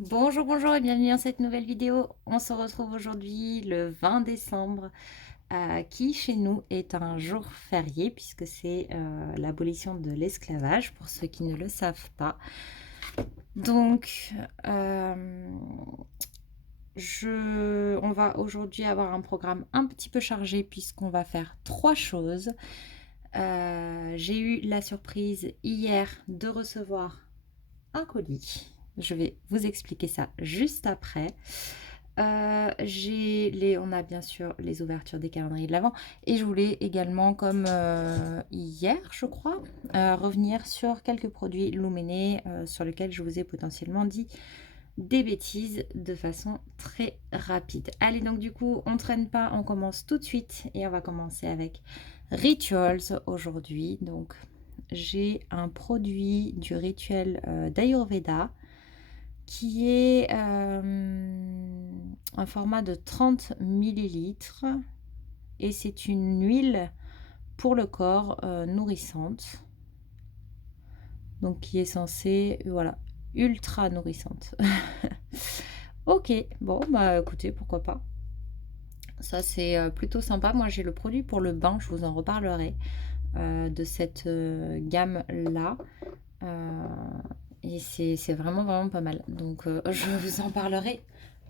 Bonjour, bonjour et bienvenue dans cette nouvelle vidéo. On se retrouve aujourd'hui le 20 décembre, qui chez nous est un jour férié puisque c'est l'abolition de l'esclavage pour ceux qui ne le savent pas. Donc, on va aujourd'hui avoir un programme un petit peu chargé puisqu'on va faire trois choses. J'ai eu la surprise hier de recevoir un colis. Je vais vous expliquer ça juste après. On a bien sûr les ouvertures des calendriers de l'Avent et je voulais également, comme hier, je crois, revenir sur quelques produits Luméné sur lesquels je vous ai potentiellement dit des bêtises de façon très rapide. Allez, donc du coup, on ne traîne pas, on commence tout de suite et on va commencer avec Rituals aujourd'hui. Donc, j'ai un produit du rituel d'Ayurveda qui est un format de 30 millilitres et c'est une huile pour le corps nourrissante, donc qui est censée, voilà, ultra nourrissante. Ok, bon, bah écoutez, pourquoi pas. Ça, c'est plutôt sympa. Moi, j'ai le produit pour le bain, je vous en reparlerai, de cette gamme-là. Et c'est vraiment, vraiment pas mal. Donc, je vous en parlerai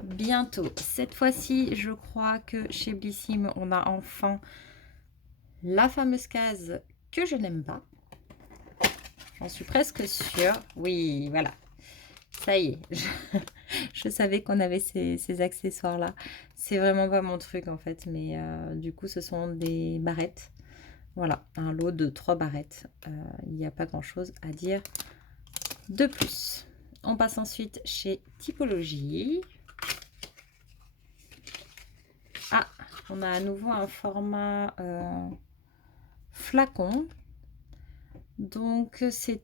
bientôt. Cette fois-ci, je crois que chez Blissim, on a enfin la fameuse case que je n'aime pas. J'en suis presque sûre. Oui, voilà. Ça y est. Je savais qu'on avait ces accessoires-là. C'est vraiment pas mon truc en fait. Mais du coup, ce sont des barrettes. Voilà, un lot de 3 barrettes. Il n'y a pas grand-chose à dire de plus. On passe ensuite chez Typologie. Ah, on a à nouveau un format flacon. Donc c'est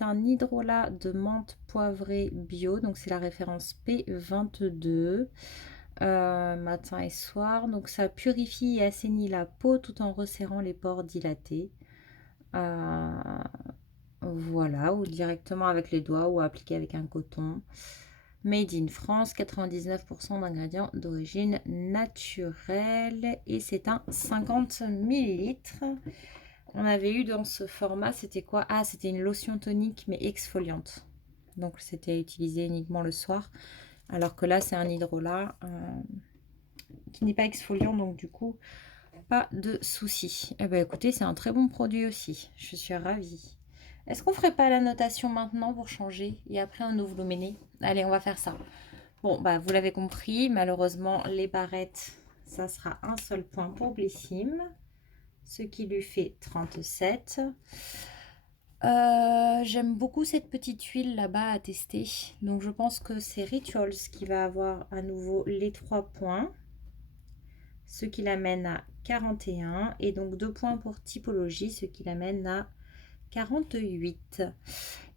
un hydrolat de menthe poivrée bio. Donc c'est la référence P22. Matin et soir. Donc ça purifie et assainit la peau tout en resserrant les pores dilatés. Voilà, ou directement avec les doigts ou appliqué avec un coton. Made in France, 99% d'ingrédients d'origine naturelle et c'est un 50 millilitres. On avait eu dans ce format, c'était quoi? Ah, c'était une lotion tonique mais exfoliante. Donc c'était utilisé uniquement le soir. Alors que là, c'est un hydrolat qui n'est pas exfoliant, donc du coup, pas de souci. Eh bien écoutez, c'est un très bon produit aussi. Je suis ravie. Est-ce qu'on ferait pas la notation maintenant pour changer et après on ouvre le méné? Allez, on va faire ça. Bon, bah vous l'avez compris, malheureusement, les barrettes, ça sera un seul point pour Blissim, ce qui lui fait 37. J'aime beaucoup cette petite huile là-bas à tester. Donc je pense que c'est Rituals qui va avoir à nouveau les 3 points, ce qui l'amène à 41. Et donc 2 points pour Typologie, ce qui l'amène à 48.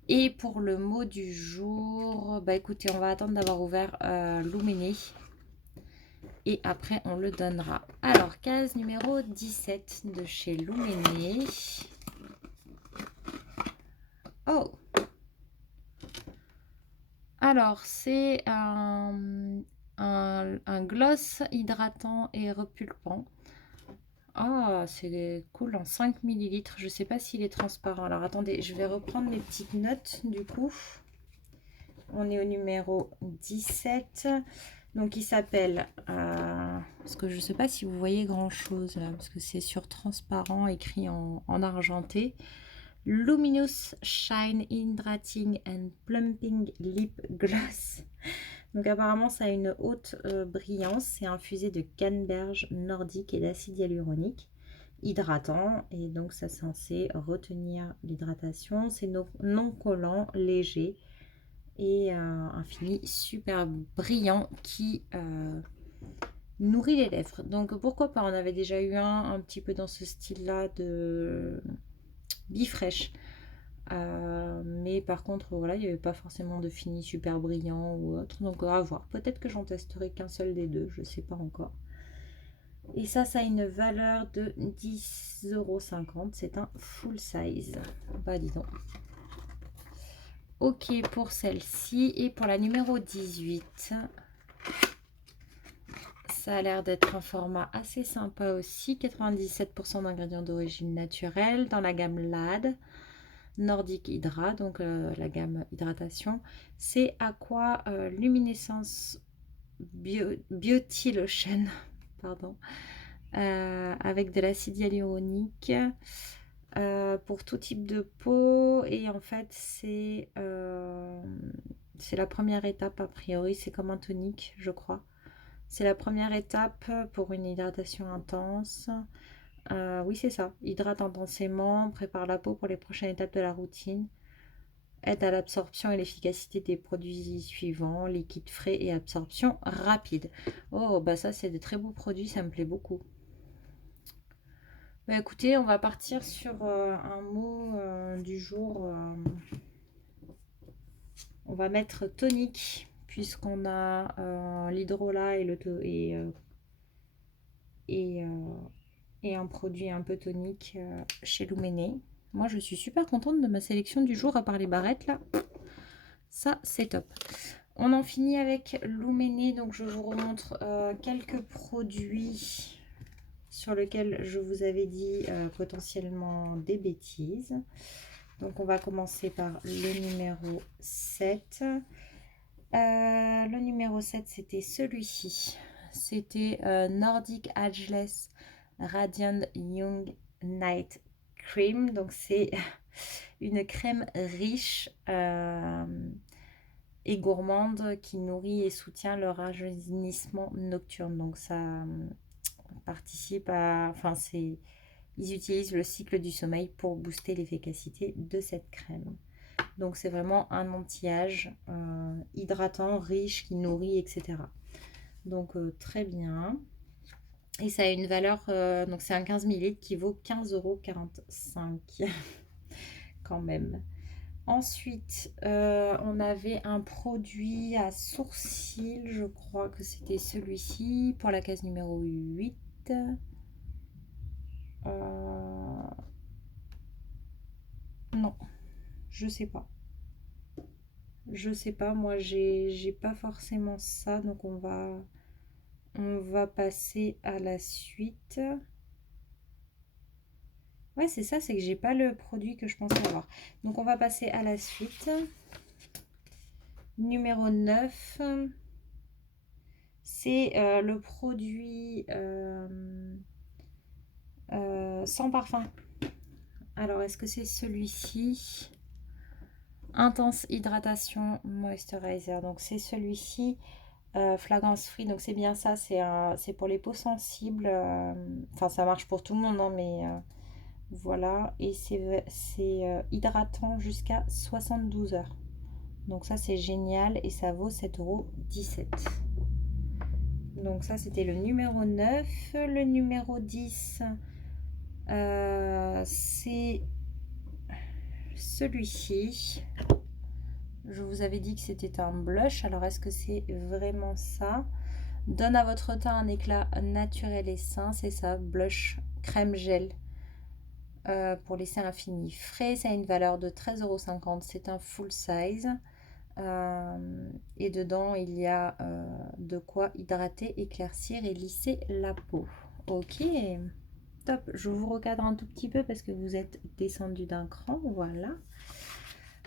Et pour le mot du jour, bah écoutez, on va attendre d'avoir ouvert Luméné. Et après, on le donnera. Alors, case numéro 17 de chez Luméné. Oh! Alors, c'est un gloss hydratant et repulpant. Ah, c'est cool, en 5 millilitres. Je ne sais pas s'il est transparent. Alors, attendez, je vais reprendre mes petites notes du coup. On est au numéro 17. Donc, il s'appelle... parce que je ne sais pas si vous voyez grand-chose là, parce que c'est sur transparent, écrit en argenté. Luminous Shine Hydrating and Plumping Lip Gloss. Donc apparemment ça a une haute brillance. C'est infusé de canneberge nordique et d'acide hyaluronique hydratant. Et donc ça c'est censé retenir l'hydratation. C'est non collant, léger. Et un fini super brillant qui nourrit les lèvres. Donc pourquoi pas, on avait déjà eu un petit peu dans ce style-là de Bifresh. Mais par contre, voilà, il n'y avait pas forcément de fini super brillant ou autre. Donc à voir. Peut-être que j'en testerai qu'un seul des deux, je ne sais pas encore. Et ça a une valeur de 10,50 €. C'est un full size. Bah dis donc. OK pour celle-ci. Et pour la numéro 18, ça a l'air d'être un format assez sympa aussi. 97% d'ingrédients d'origine naturelle dans la gamme LAD. Nordic Hydra, donc la gamme hydratation. C'est Aqua Luminescence Beauty Lotion, pardon, avec de l'acide hyaluronique pour tout type de peau. Et en fait, c'est la première étape, a priori, c'est comme un tonique, je crois. C'est la première étape pour une hydratation intense. Oui, c'est ça. Hydrate intensément, prépare la peau pour les prochaines étapes de la routine. Aide à l'absorption et l'efficacité des produits suivants, liquide frais et absorption rapide. Oh, bah ça, c'est des très beaux produits, ça me plaît beaucoup. Bah écoutez, on va partir sur un mot du jour. On va mettre tonique, puisqu'on a l'hydrolat et un produit un peu tonique chez Luméné. Moi, je suis super contente de ma sélection du jour, à part les barrettes, là. Ça, c'est top. On en finit avec Luméné, donc je vous remontre quelques produits sur lesquels je vous avais dit potentiellement des bêtises. Donc, on va commencer par le numéro 7. Le numéro 7, c'était celui-ci. C'était Nordic Ageless Radiant Young Night Cream. Donc, c'est une crème riche et gourmande qui nourrit et soutient le rajeunissement nocturne. Donc, ça participe à... Enfin, ils utilisent le cycle du sommeil pour booster l'efficacité de cette crème. Donc, c'est vraiment un anti-âge hydratant, riche, qui nourrit, etc. Donc, très bien. Et ça a une valeur, donc c'est un 15 ml qui vaut 15,45 € quand même. Ensuite, on avait un produit à sourcils, je crois que c'était celui-ci, pour la case numéro 8. Non, je sais pas. Je sais pas, moi j'ai pas forcément ça, donc on va passer à la suite. Ouais, c'est ça, c'est que j'ai pas le produit que je pensais avoir. Donc on va passer à la suite. Numéro 9. C'est le produit sans parfum. Alors, est-ce que c'est celui-ci? Intense hydratation moisturizer. Donc, c'est celui-ci. Fragrance free. Donc, c'est bien ça. C'est pour les peaux sensibles. Enfin, ça marche pour tout le monde, hein, mais voilà. Et c'est hydratant jusqu'à 72 heures. Donc, ça, c'est génial. Et ça vaut 7,17 €. Donc, ça, c'était le numéro 9. Le numéro 10. C'est celui-ci. Je vous avais dit que c'était un blush. Alors, est-ce que c'est vraiment ça? Donne à votre teint un éclat naturel et sain. C'est ça, blush crème gel pour laisser un fini frais. Ça a une valeur de 13,50 €. C'est un full size. Et dedans, il y a de quoi hydrater, éclaircir et lisser la peau. Ok. Top, je vous recadre un tout petit peu parce que vous êtes descendu d'un cran, voilà.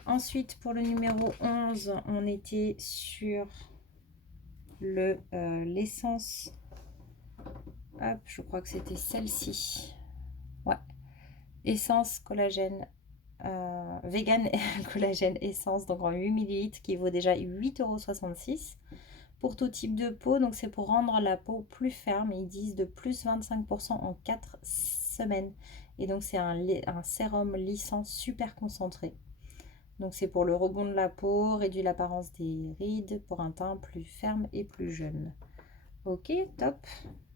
Ensuite, pour le numéro 11, on était sur l'essence. Hop, je crois que c'était celle-ci. Ouais, essence collagène, vegan collagène essence, donc en 8 ml qui vaut déjà 8,66 € pour tout type de peau. Donc c'est pour rendre la peau plus ferme. Ils disent de plus 25% en 4 semaines. Et donc c'est un sérum lissant super concentré. Donc c'est pour le rebond de la peau, réduire l'apparence des rides, pour un teint plus ferme et plus jeune. Ok, top.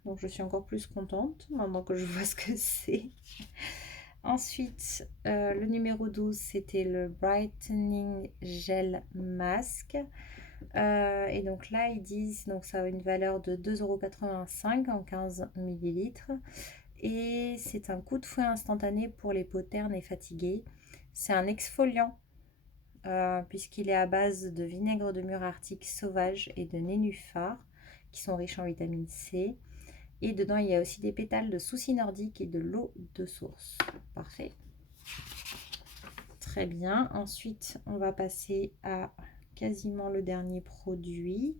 Donc je suis encore plus contente maintenant que je vois ce que c'est. Ensuite, le numéro 12, c'était le Brightening Gel Mask. Et donc là, ils disent, donc ça a une valeur de 2,85 € en 15 ml. Et c'est un coup de fouet instantané pour les peaux ternes et fatiguées. C'est un exfoliant puisqu'il est à base de vinaigre de mûre arctique sauvage et de nénuphar, qui sont riches en vitamine C. Et dedans, il y a aussi des pétales de souci nordique et de l'eau de source. Parfait. Très bien. Ensuite, on va passer à quasiment le dernier produit.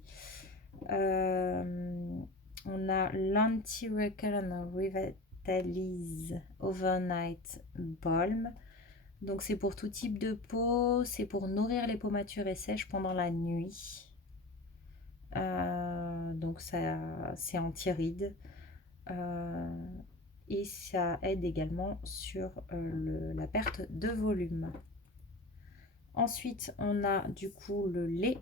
On a l'Anti-Recurrent Revitalize Overnight Balm. Donc c'est pour tout type de peau, c'est pour nourrir les peaux matures et sèches pendant la nuit. Donc ça, c'est anti-rides. Et ça aide également sur la perte de volume. Ensuite, on a du coup le lait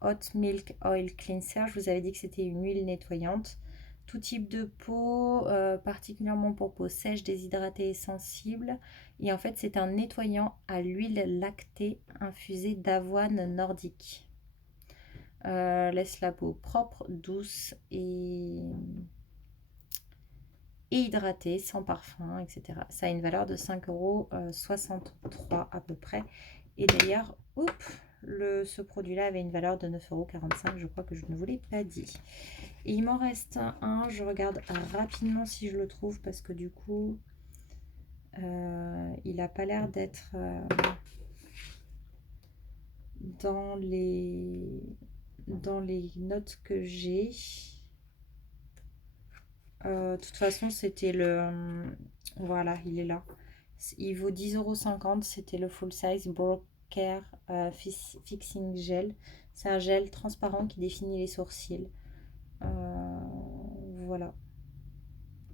Hot Milk Oil Cleanser. Je vous avais dit que c'était une huile nettoyante. Tout type de peau, particulièrement pour peau sèche, déshydratée et sensible. Et en fait, c'est un nettoyant à l'huile lactée infusée d'avoine nordique. Laisse la peau propre, douce et hydratée, sans parfum, etc. Ça a une valeur de 5,63 € à peu près. Et d'ailleurs, ce produit-là avait une valeur de 9,45 €. Je crois que je ne vous l'ai pas dit. Et il m'en reste un. Je regarde rapidement si je le trouve parce que du coup, il n'a pas l'air d'être dans les notes que j'ai. De toute façon, c'était voilà, il est là. Il vaut 10,50 €. C'était le full size Brow Care Fixing Gel. C'est un gel transparent qui définit les sourcils. Voilà.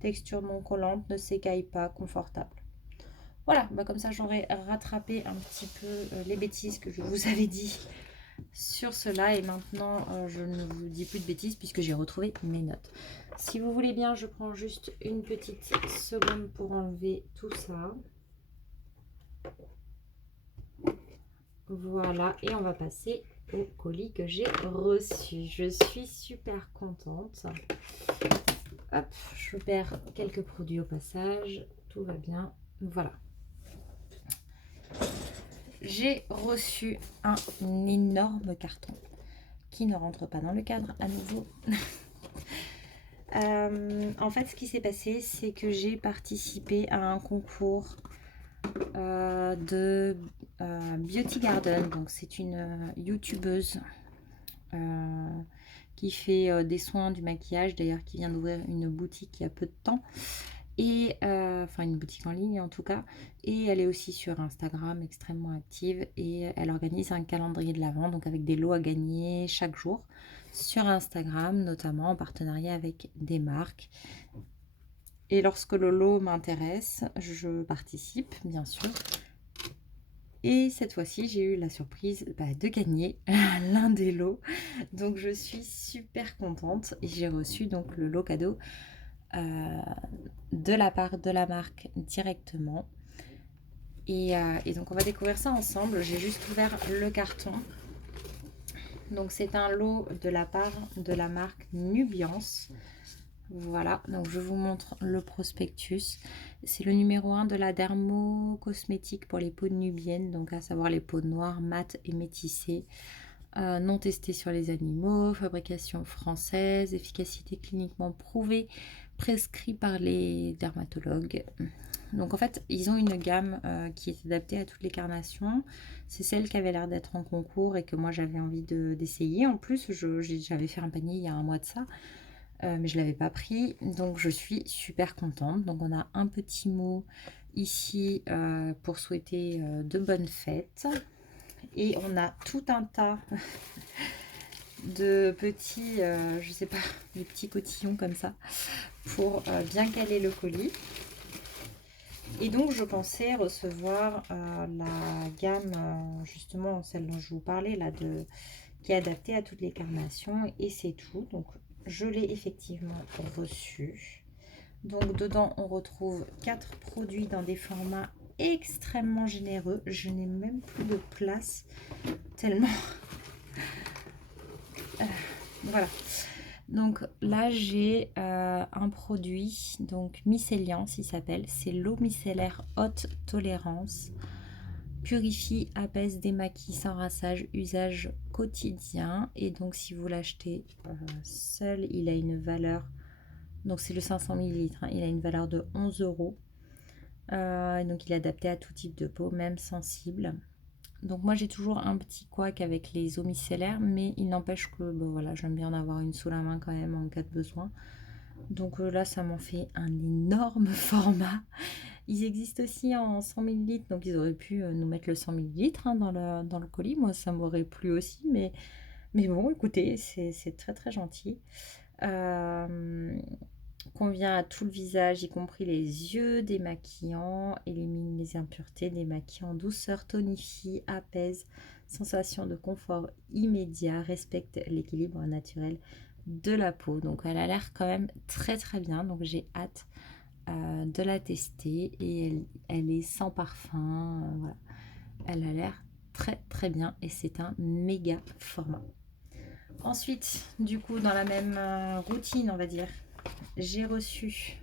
Texture non collante, ne s'écaille pas, confortable. Voilà, comme ça j'aurais rattrapé un petit peu les bêtises que je vous avais dit sur cela. Et maintenant, je ne vous dis plus de bêtises puisque j'ai retrouvé mes notes. Si vous voulez bien, je prends juste une petite seconde pour enlever tout ça. Voilà, et on va passer au colis que j'ai reçu. Je suis super contente. Hop, je perds quelques produits au passage. Tout va bien. Voilà. J'ai reçu un énorme carton qui ne rentre pas dans le cadre à nouveau. En fait, ce qui s'est passé, c'est que j'ai participé à un concours de Beauty Garden. Donc, c'est une youtubeuse qui fait des soins, du maquillage, d'ailleurs, qui vient d'ouvrir une boutique il y a peu de temps. Et enfin une boutique en ligne en tout cas, et elle est aussi sur Instagram extrêmement active, et elle organise un calendrier de l'Avent, donc avec des lots à gagner chaque jour sur Instagram, notamment en partenariat avec des marques. Et lorsque le lot m'intéresse, je participe bien sûr. Et cette fois-ci, j'ai eu la surprise de gagner l'un des lots, donc je suis super contente. Et j'ai reçu donc le lot cadeau de la part de la marque directement. Et donc on va découvrir ça ensemble. J'ai juste ouvert le carton. Donc c'est un lot de la part de la marque Nubiance. Voilà, donc je vous montre le prospectus. C'est le numéro 1 de la dermo-cosmétique pour les peaux nubiennes, donc à savoir les peaux noires, mates et métissées. Non testé sur les animaux, fabrication française, efficacité cliniquement prouvée, prescrit par les dermatologues. Donc en fait, ils ont une gamme qui est adaptée à toutes les carnations. C'est celle qui avait l'air d'être en concours et que moi j'avais envie d'essayer. En plus, j'avais fait un panier il y a un mois de ça, mais je ne l'avais pas pris. Donc je suis super contente. Donc on a un petit mot ici pour souhaiter de bonnes fêtes. Et on a tout un tas de petits, je sais pas, des petits cotillons comme ça pour bien caler le colis. Et donc je pensais recevoir la gamme, justement celle dont je vous parlais là, qui est adaptée à toutes les carnations, et c'est tout. Donc je l'ai effectivement reçu. Donc dedans on retrouve 4 produits dans des formats extrêmement généreux. Je n'ai même plus de place tellement voilà. Donc là j'ai un produit, donc Mycéliance il s'appelle, c'est l'eau micellaire haute tolérance. Purifie, apaise, démaquille sans rinçage, usage quotidien. Et donc si vous l'achetez seul, il a une valeur, donc c'est le 500 ml, hein, il a une valeur de 11 euros. Donc il est adapté à tout type de peau, même sensible. Donc moi j'ai toujours un petit couac avec les eaux micellaires, mais il n'empêche que voilà, j'aime bien en avoir une sous la main quand même en cas de besoin. Donc là ça m'en fait un énorme format. Ils existent aussi en 100 ml, donc ils auraient pu nous mettre le 100 ml hein, dans le colis. Moi ça m'aurait plu aussi, mais bon écoutez, c'est très très gentil. Convient à tout le visage, y compris les yeux, démaquillant, élimine les impuretés, démaquille en douceur, tonifie, apaise, sensation de confort immédiat, respecte l'équilibre naturel de la peau. Donc elle a l'air quand même très très bien, donc j'ai hâte de la tester et elle est sans parfum, voilà. Elle a l'air très très bien et c'est un méga format. Ensuite, du coup, dans la même routine, on va dire, j'ai reçu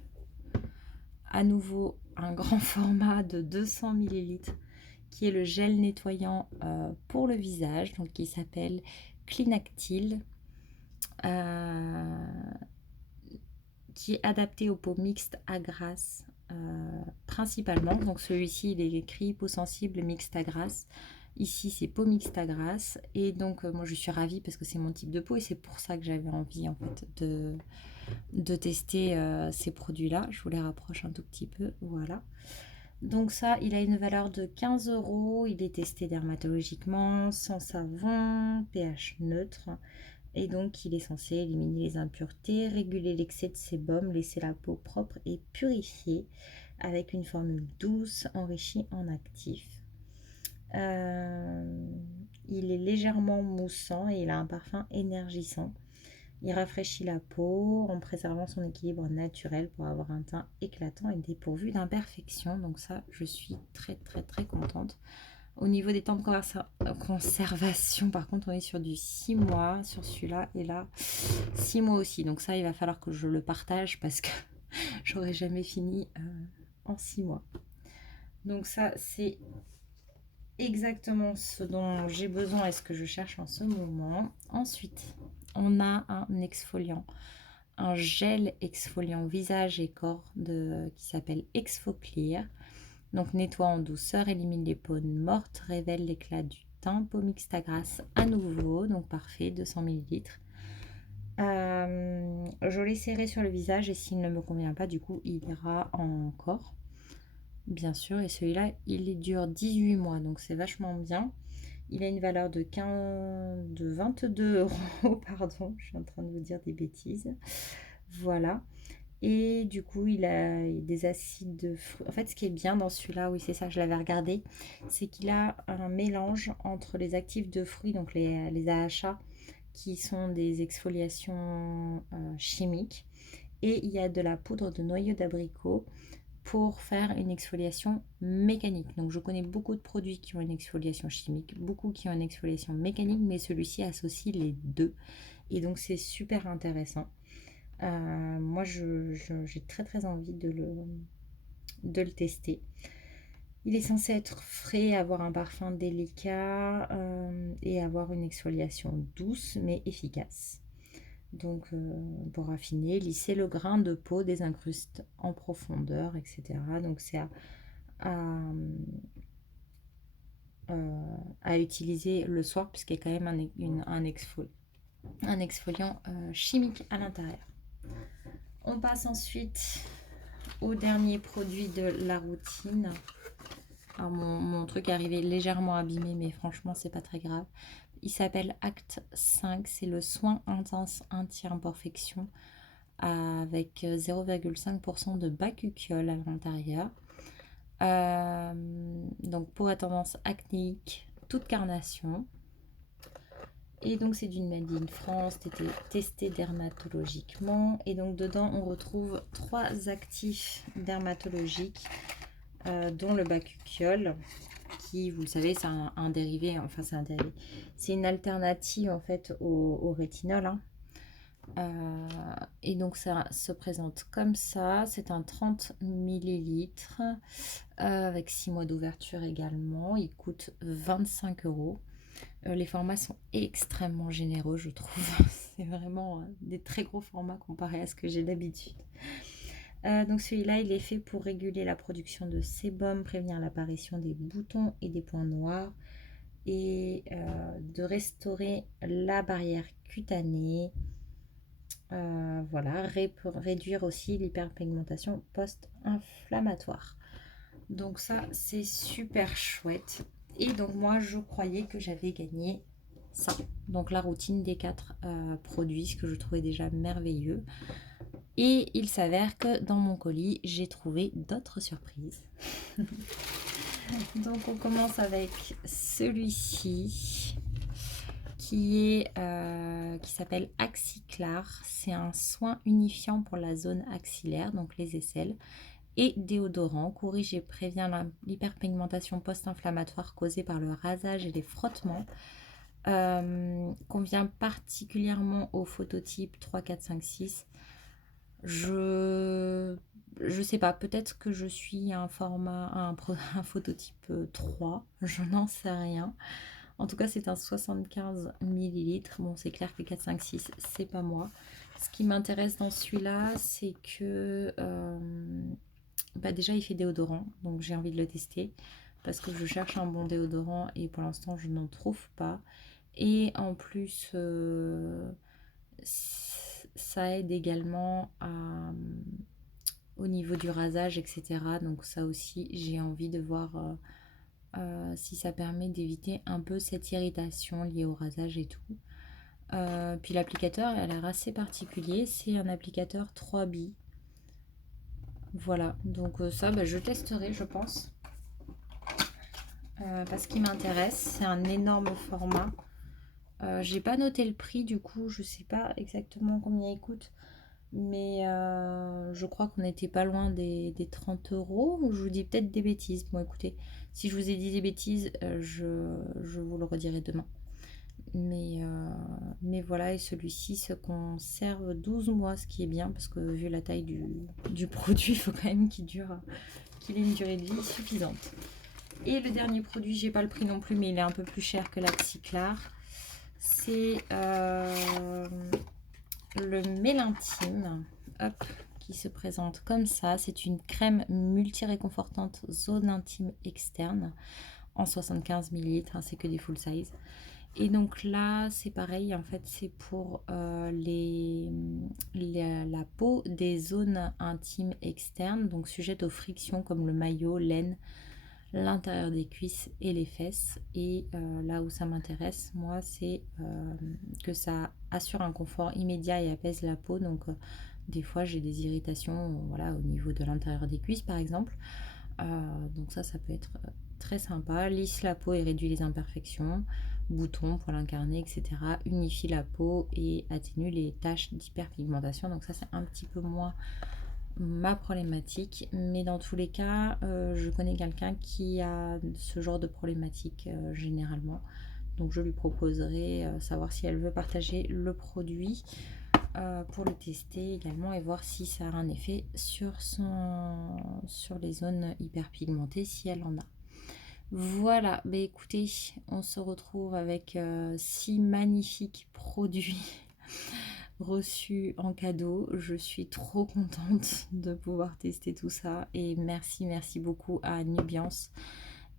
à nouveau un grand format de 200 ml qui est le gel nettoyant pour le visage, donc qui s'appelle Clinactil, qui est adapté aux peaux mixtes à grasse principalement. Donc celui-ci, il est écrit peau sensible mixte à grasse. Ici, c'est peau mixte à grasse. Et donc, moi, je suis ravie parce que c'est mon type de peau et c'est pour ça que j'avais envie, en fait, de tester ces produits-là. Je vous les rapproche un tout petit peu. Voilà. Donc ça, il a une valeur de 15 euros. Il est testé dermatologiquement, sans savon, pH neutre. Et donc, il est censé éliminer les impuretés, réguler l'excès de sébum, laisser la peau propre et purifiée avec une formule douce enrichie en actifs. Il est légèrement moussant et il a un parfum énergisant. Il rafraîchit la peau en préservant son équilibre naturel pour avoir un teint éclatant et dépourvu d'imperfections. Donc ça, je suis très très très contente. Au niveau des temps de conservation, par contre, on est sur du 6 mois sur celui-là. Et là, 6 mois aussi. Donc ça, il va falloir que je le partage parce que j'aurai jamais fini en 6 mois. Donc ça, c'est exactement ce dont j'ai besoin et ce que je cherche en ce moment. Ensuite, on a un exfoliant, un gel exfoliant visage et corps qui s'appelle Exfoclear. Donc nettoie en douceur, élimine les peaux mortes, révèle l'éclat du teint, peau mixte à grasse à nouveau, donc parfait, 200 ml. Je l'essaierai sur le visage et s'il ne me convient pas, du coup, il ira en corps, bien sûr. Et celui-là, il dure 18 mois, donc c'est vachement bien. Il a une valeur de 22 euros, pardon, je suis en train de vous dire des bêtises. Voilà. Et du coup, il a des acides de fruits. En fait, ce qui est bien dans celui-là, oui, c'est ça, je l'avais regardé, c'est qu'il a un mélange entre les actifs de fruits, donc les AHA, qui sont des exfoliations chimiques, et il y a de la poudre de noyau d'abricot pour faire une exfoliation mécanique. Donc je connais beaucoup de produits qui ont une exfoliation chimique, beaucoup qui ont une exfoliation mécanique, mais celui-ci associe les deux. Et donc c'est super intéressant. Moi j'ai très très envie de le tester. Il est censé être frais, avoir un parfum délicat et avoir une exfoliation douce mais efficace. Donc pour affiner, lisser le grain de peau, désincruste en profondeur, etc. Donc c'est à utiliser le soir puisqu'il y a quand même un exfoliant chimique à l'intérieur. On passe ensuite au dernier produit de la routine. Alors mon truc est arrivé légèrement abîmé, mais franchement c'est pas très grave. Il s'appelle Act 5, c'est le soin intense anti-imperfection avec 0,5% de bakuchiol à l'intérieur. Donc peau à tendance acnéique, toute carnation. Et donc c'est d'une Made in France, testé dermatologiquement. Et donc dedans on retrouve 3 actifs dermatologiques, dont le bakuchiol, qui, vous le savez, c'est un dérivé, enfin c'est un dérivé, c'est une alternative en fait au rétinol, hein. Et donc ça se présente comme ça, c'est un 30 millilitres avec 6 mois d'ouverture également, il coûte 25 €. Les formats sont extrêmement généreux, je trouve. C'est vraiment des très gros formats comparé à ce que j'ai d'habitude. Donc celui-là, il est fait pour réguler la production de sébum, prévenir l'apparition des boutons et des points noirs et de restaurer la barrière cutanée. Voilà, réduire aussi l'hyperpigmentation post-inflammatoire. Donc ça, c'est super chouette. Et donc moi, je croyais que j'avais gagné ça. Donc la routine des 4 produits, ce que je trouvais déjà merveilleux. Et il s'avère que dans mon colis, j'ai trouvé d'autres surprises. Donc on commence avec celui-ci qui s'appelle Axiclar. C'est un soin unifiant pour la zone axillaire, donc les aisselles, et déodorant, corrige et prévient l'hyperpigmentation post-inflammatoire causée par le rasage et les frottements. Convient particulièrement au phototype 3, 4, 5, 6. Je sais pas, peut-être que je suis un phototype 3, je n'en sais rien. En tout cas, c'est un 75 millilitres. Bon, c'est clair que 4, 5, 6, c'est pas moi. Ce qui m'intéresse dans celui-là, c'est que déjà, il fait déodorant, donc j'ai envie de le tester parce que je cherche un bon déodorant et pour l'instant, je n'en trouve pas. Et en plus, ça aide également au niveau du rasage, etc. Donc ça aussi, j'ai envie de voir si ça permet d'éviter un peu cette irritation liée au rasage et tout. Puis l'applicateur a l'air assez particulier, c'est un applicateur 3 billes. Voilà, donc ça, je testerai, je pense. Parce qu'il m'intéresse, c'est un énorme format. J'ai pas noté le prix, du coup, je sais pas exactement combien il coûte. Mais je crois qu'on n'était pas loin des 30 €. Ou je vous dis peut-être des bêtises. Bon, écoutez, si je vous ai dit des bêtises, je vous le redirai demain. Mais voilà, et celui-ci se conserve 12 mois, ce qui est bien, parce que vu la taille du produit, il faut quand même qu'il ait une durée de vie suffisante. Et le dernier produit, j'ai pas le prix non plus, mais il est un peu plus cher que l'Axiclar. C'est le Mélintime, hop, qui se présente comme ça. C'est une crème multi-réconfortante zone intime externe en 75 millilitres, c'est que des full size. Et donc là, c'est pareil, en fait, c'est pour la peau des zones intimes externes, donc sujettes aux frictions comme le maillot, l'aine, l'intérieur des cuisses et les fesses. Et là où ça m'intéresse, moi, c'est que ça assure un confort immédiat et apaise la peau. Donc des fois, j'ai des irritations voilà, au niveau de l'intérieur des cuisses, par exemple. Donc ça peut être très sympa. Lisse la peau et réduit les imperfections, boutons, poils incarnés, etc. Unifie la peau et atténue les taches d'hyperpigmentation. Donc ça, c'est un petit peu moins ma problématique, mais dans tous les cas, je connais quelqu'un qui a ce genre de problématique généralement. Donc je lui proposerai savoir si elle veut partager le produit pour le tester également et voir si ça a un effet sur les zones hyperpigmentées si elle en a. Voilà, écoutez, on se retrouve avec 6 magnifiques produits reçus en cadeau. Je suis trop contente de pouvoir tester tout ça et merci beaucoup à Nubiance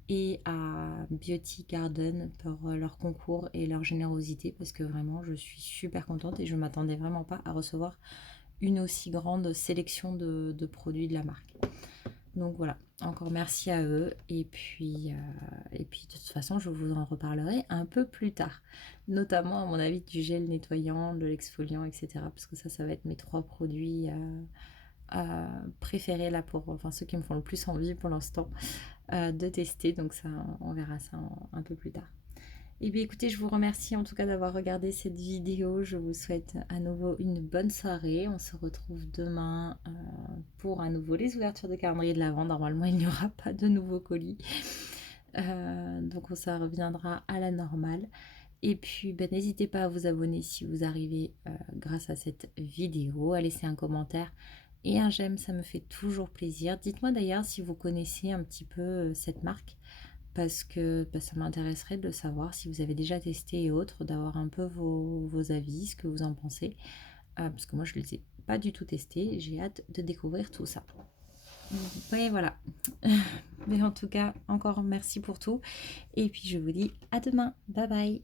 et à Beauty Garden pour leur concours et leur générosité parce que vraiment je suis super contente et je m'attendais vraiment pas à recevoir une aussi grande sélection de produits de la marque. Donc voilà, encore merci à eux et puis de toute façon je vous en reparlerai un peu plus tard, notamment à mon avis du gel nettoyant, de l'exfoliant, etc. parce que ça va être mes 3 produits préférés là pour ceux qui me font le plus envie pour l'instant de tester, donc ça on verra ça un peu plus tard. Et bien écoutez, je vous remercie en tout cas d'avoir regardé cette vidéo. Je vous souhaite à nouveau une bonne soirée. On se retrouve demain pour à nouveau les ouvertures de calendrier de l'Avent. Normalement, il n'y aura pas de nouveaux colis. Donc ça reviendra à la normale. Et puis, ben, n'hésitez pas à vous abonner si vous arrivez grâce à cette vidéo, à laisser un commentaire et un j'aime, ça me fait toujours plaisir. Dites-moi d'ailleurs si vous connaissez un petit peu cette marque, parce que bah, ça m'intéresserait de le savoir si vous avez déjà testé et autres, d'avoir un peu vos avis, ce que vous en pensez, parce que moi je ne les ai pas du tout testés, j'ai hâte de découvrir tout ça. Oui, voilà. Mais en tout cas, encore merci pour tout, et puis je vous dis à demain, bye bye.